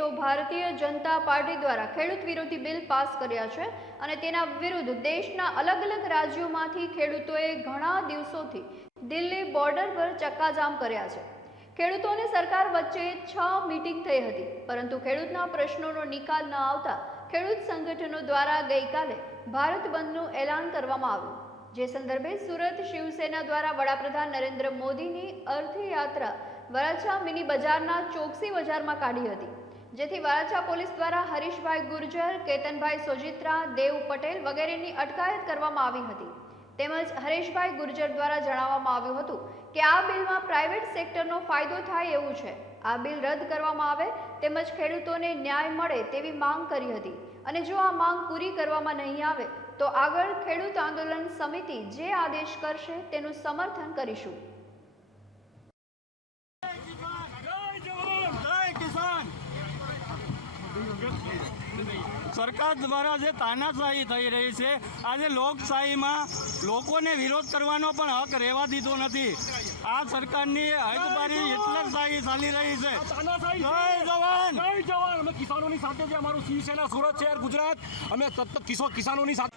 તો ભારતીય જનતા પાર્ટી દ્વારા ખેડૂત વિરોધી બિલ પાસ કર્યા છે અને તેના વિરુદ્ધ દેશના અલગ અલગ રાજ્યોમાંથી ખેડૂતોએ ઘણા દિવસોથી દિલ્હી બોર્ડર પર ચક્કાજામ કર્યા છે. ખેડૂતોને સરકાર વચ્ચે છ મીટિંગ થઈ હતી, પરંતુ ખેડૂતના પ્રશ્નોનો નિકાલ ન આવતા ખેડૂત સંગઠનો દ્વારા ગઈકાલે ભારત બંધનું એલાન કરવામાં આવ્યું. જે સંદર્ભે સુરત શિવસેના દ્વારા વડાપ્રધાન નરેન્દ્ર મોદીની અર્થયાત્રા વરાછા મિની બજારના ચોકસી બજારમાં કાઢી હતી. જેથી વારાછા પોલીસ દ્વારા હરીશભાઈ ગુર્જર, કેતનભાઈ સોજિત્રા, દેવ પટેલ વગેરેની અટકાયત કરવામાં આવી હતી. તેમજ હરેશભાઈ ગુર્જર દ્વારા જણાવવામાં આવ્યું હતું કે આ બિલમાં પ્રાઇવેટ સેક્ટરનો ફાયદો થાય એવું છે. આ બિલ રદ કરવામાં આવે તેમજ ખેડૂતોને ન્યાય મળે તેવી માંગ કરી હતી. અને જો આ માંગ પૂરી કરવામાં નહીં આવે, તો આગળ ખેડૂત આંદોલન સમિતિ જે આદેશ કરશે તેનું સમર્થન કરીશું. સરકાર દ્વારા જે તાનાશાહી થઈ રહી છે આજે લોકશાહીમાં લોકોને વિરોધ કરવાનો પણ હક રહેવા દીધો નથી. આ સરકારની હકબારી હિટલરશાહી ચાલી રહી છે. જવાન! જવાન! અમે કિસાનોની સાથે છે અમારું શિવસેના સુરત શહેર ગુજરાત. અમે સતત કિસાનોની સાથે